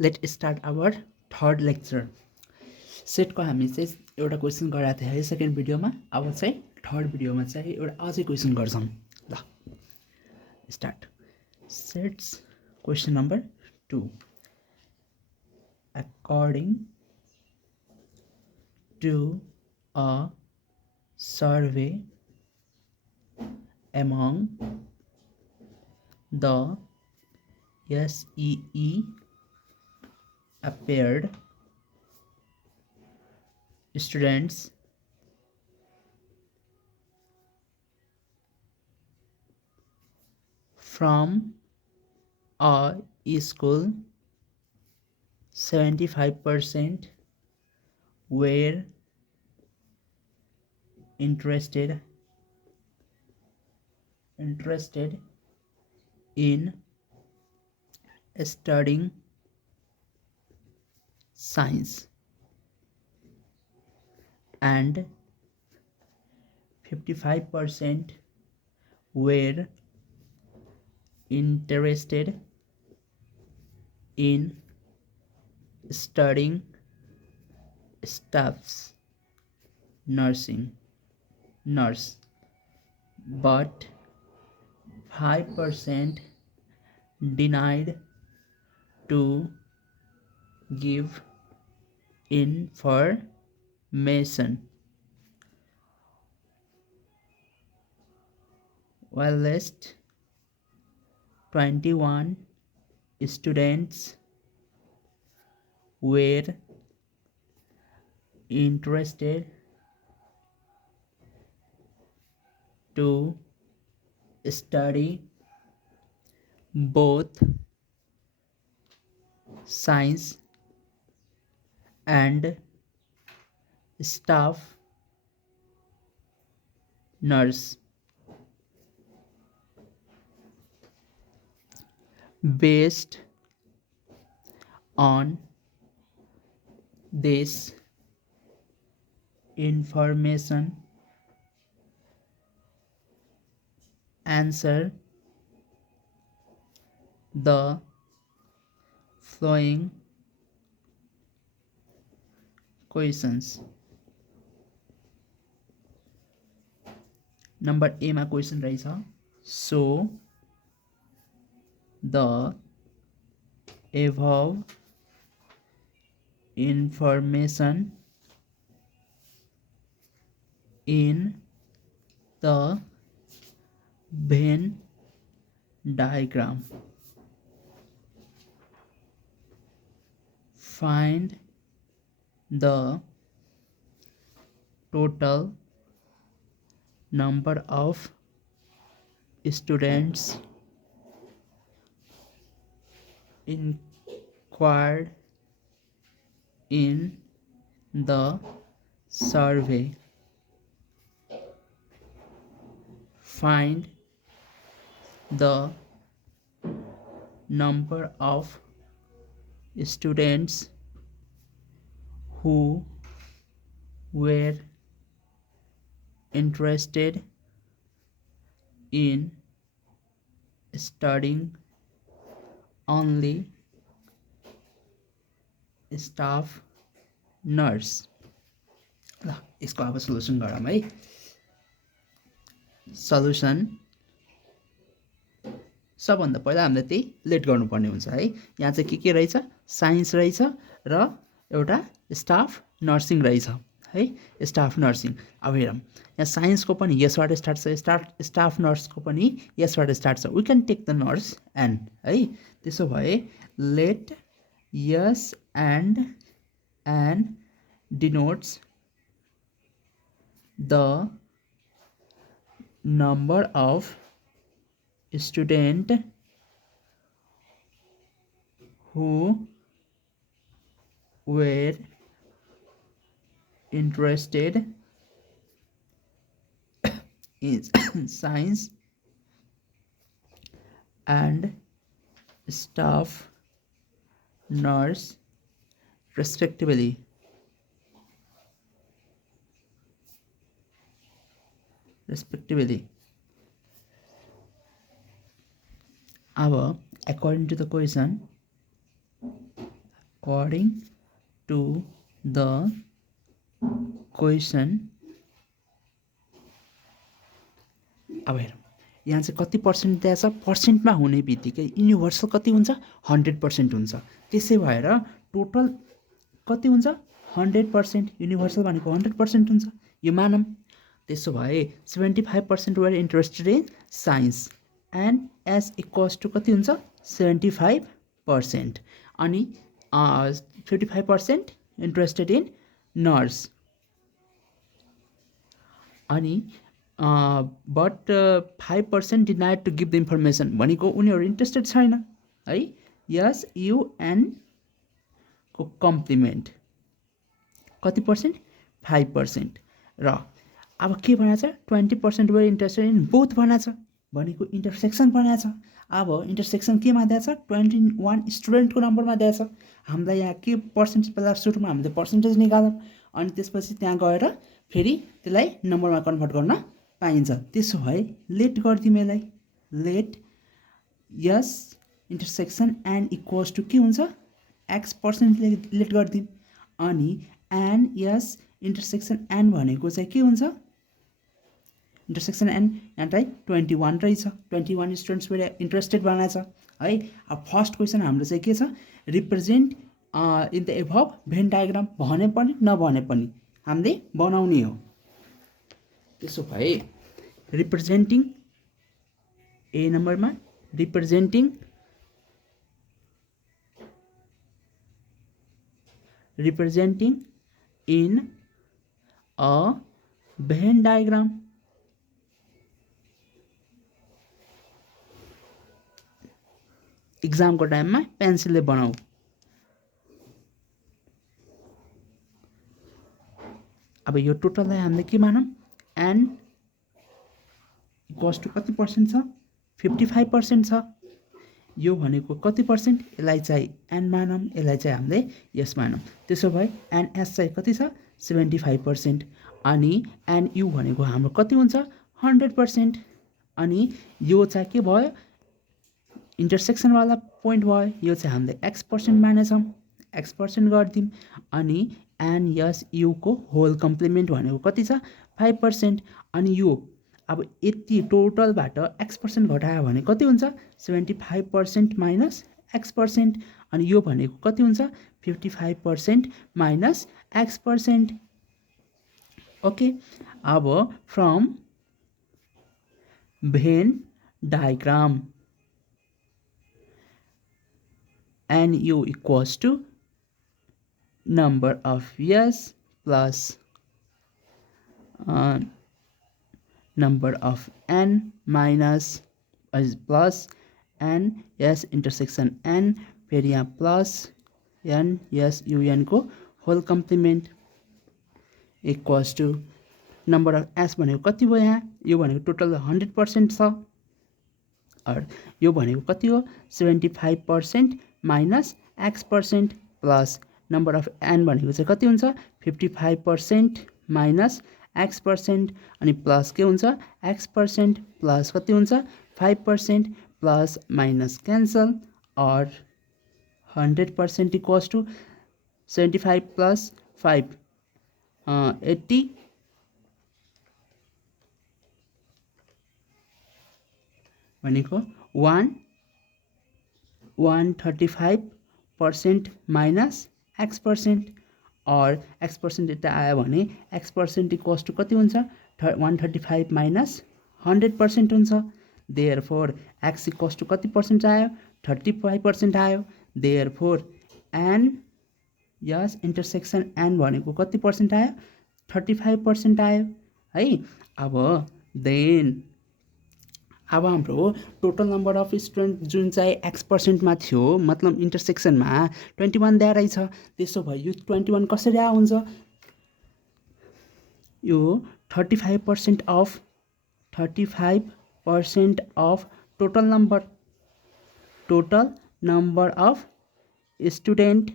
Late start our third lecture. सेटको हामी चाहिँ एउटा क्वेसन गराएको थियौँ है सेकेन्ड भिडियोमा। अब चाहिँ थर्ड भिडियोमा चाहिँ एउटा अझै क्वेसन गर्छौँ। ल start. Sets question number 2। According to a survey among the SEE appeared students from a school, 75% were interested in studying science, and 55% were interested in studying staff's nurse, but 5% denied to give information, whilst 21 students were interested to study both science and staff nurse. Based on this information, answer the following questions. Number A मा question रहेछ, so the above information in the Venn diagram. Find the total number of students inquired in the survey. Find the number of students who were interested in studying only staff nurse. ल यसको अब solution गरौँ है। Solution सबभन्दा पहिला हामीले त्यही late गर्नुपर्ने हुन्छ है। यहाँ चाहिँ के रहेछ, साइन्स रहेछ र एउटा स्टाफ नर्सिङ रहेछ है, स्टाफ नर्सिङ। अब हेरौँ यहाँ साइन्सको पनि यसबाट स्टार्ट छ, स्टाफ नर्सको पनि यसबाट स्टार्ट छ। We can take the nurse and है। त्यसो भए let S and denotes the number of student who were interested in science and staff nurse respectively. Our according to the question, according to the question। अब हेरौँ यहाँ चाहिँ कति percent दिएछ, पर्सेन्टमा हुने बित्तिकै युनिभर्सल कति हुन्छ, 100% हुन्छ। त्यसै भएर टोटल कति हुन्छ, 100%। युनिभर्सल भनेको 100% हुन्छ, यो मानौँ। त्यसो भए 75% were interested in science and S equals to कति हुन्छ, 75%। अनि 55% इन्ट्रेस्टेड इन नर्स। अनि but 5% denied to give the information भनेको उनीहरू इन्ट्रेस्टेड छैन है। यस युएन को कम्प्लिमेन्ट कति पर्सेन्ट, 5%। र अब के भनेको छ, 20% वर इन्ट्रेस्टेड इन बोथ भनेको छ, भनेको इन्टरसेक्सन भनेको छ। अब इन्टरसेक्सन केमा दिएछ, 21 स्टुडेन्टको नम्बरमा दिएछ। हामीलाई यहाँ के पर्सेन्टेज, पहिला सुरुमा हामीले पर्सेन्टेज निकालौँ, अनि त्यसपछि त्यहाँ गएर फेरि त्यसलाई नम्बरमा कन्भर्ट गर्न पाइन्छ। त्यसो भए लेट गरिदिउँ यसलाई, let S intersection N equals to K हुन्छ, X% लेट गरिदिउँ। अनि एन यस इन्टरसेक्सन एन भनेको चाहिँ के हुन्छ, इन्टरसेक्सन एन यहाँ चाहिँ 21 रहेछ, 21 स्टुडेन्ट्स इन्ट्रेस्टेड बनाएको छ है। अब फर्स्ट क्वेसन हाम्रो चाहिँ के छ, represent in the above van diagram भने पनि नभने पनि हामीले बनाउने हो। त्यसो भए रिप्रेजेन्टिङ ए नम्बरमा, representing in a Venn diagram. इक्जामको टाइममा पेन्सिलले बनाऊ। अब यो टोटललाई हामीले के मानौँ, एन इक्वल्स टु कति पर्सेन्ट छ, 55% छ। यो भनेको कति पर्सेन्ट, यसलाई चाहिँ एन मानौँ, यसलाई चाहिँ हामीले यस मानौँ। त्यसो भए एनएस चाहिँ कति छ, 75%। अनि एनयु भनेको हाम्रो कति हुन्छ, 100%। अनि यो चाहिँ के भयो, इन्टरसेक्सनवाला पोइन्ट भयो, यो चाहिँ हामीले X% मानेछौँ, X% गरिदिउँ। अनि एनएसयुको होल कम्प्लिमेन्ट भनेको कति छ, 5%। अनि यो अब यति टोटलबाट X% घटायो भने कति हुन्छ, 75% माइनस X%। अनि यो भनेको कति हुन्छ, 55% माइनस X%। ओके। अब from van diagram NU equals to number of yes plus number of n minus plus n yes intersection n, फेरि यहाँ प्लस n yes un को whole complement equals to number of S भनेको कति भयो, यहाँ यो भनेको टोटल 100% छ। और यो भनेको कति हो, 75% minus X% plus number of N भनेको चाहिँ कति हुन्छ, 55% माइनस X% अनि प्लस के हुन्छ, X% प्लस कति हुन्छ, 5% प्लस माइनस क्यान्सल। और 100% इक्वल्स टु 75 प्लस 5 80 भनेको 135% माइनस X%। और X% यता आयो भने X% इक्वल्स टु कति हुन्छ, 135 माइनस 100% हुन्छ। देयरफोर X इक्वल्स टु कति पर्सेन्ट आयो, 35% आयो। Therefore N S intersection N भनेको कति पर्सेन्ट आयो, 35% आयो है। अब देन अब हाम्रो टोटल नम्बर अफ स्टुडेन्ट जुन चाहिँ X% मा थियो, मतलब इन्टरसेक्सनमा 21 दिएर रहेछ। त्यसो भए यो 21 कसरी आउँछ, यो 35% of total number of student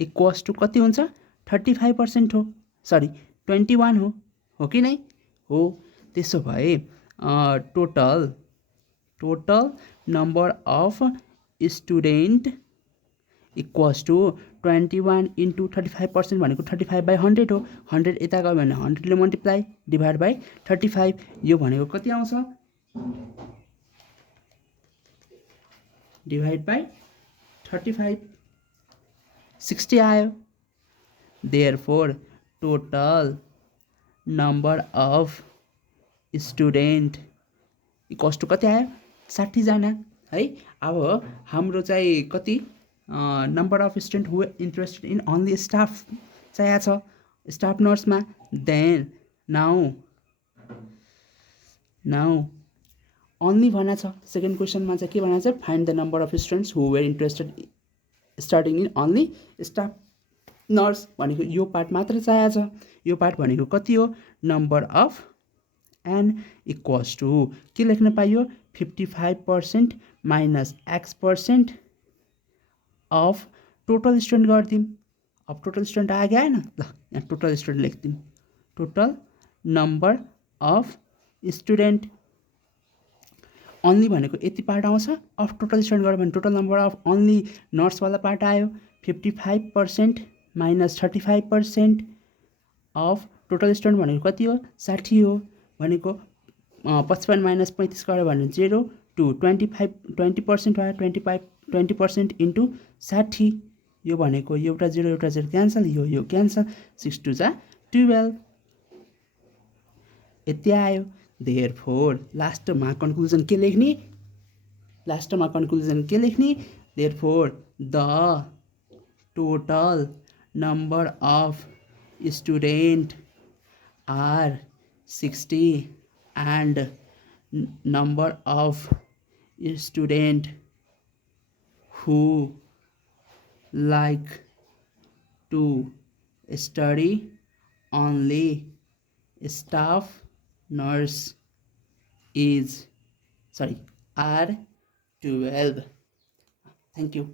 equals to कति हुन्छ, 35% हो, सरी 21 हो कि नै हो। त्यसो भए total number of student equals to 21 into 35% भनेको 35/100 हो. 100 यता गयो भने 100ले मल्टिप्लाई डिभाइड बाई 35. यो भनेको कति आउँछ? डिभाइड बाई 35 60 आयो. Therefore total number of student equals to कति आयो? 60 जना है. अब हाम्रो चाहिँ कति number of student who interested in only staff चाहिएको छ, स्टाफ नर्समा. देन नाउ अन्ली भनेको छ. सेकेन्ड क्वेसनमा चाहिँ के भनेको छ? Find the number of students who were interested starting in only staff nurse भनेको यो पार्ट मात्र चाहिएको छ. यो पार्ट भनेको कति हो? Number of N equals to के लेख्न पाइयो? 55% minus X% of total student गरिदिउँ. अब टोटल स्टुडेन्ट आगे आएन. ल यहाँ टोटल स्टुडेन्ट लेखिदिउँ. Total number of student only भनेको यति पार्ट आउँछ. अफ टोटल स्टुडेन्ट गऱ्यो भने टोटल नम्बर अफ अन्ली नर्सवाला पार्ट आयो. 55% माइनस 35% अफ टोटल स्टुडेन्ट भनेको कति हो? 60 हो. भनेको 55 माइनस 35 गऱ्यो भने 0 टु 20% भयो. 20% इन्टु 60. यो भनेको एउटा 0 एउटा 0 क्यान्सल. यो क्यान्सल. 6 2 जा 12 यति आयो. देयरफोर लास्टमा कन्क्लुजन के लेख्ने? Therefore the total number of student are 60 and number of student who like to study only staff nurse are 12. Thank you.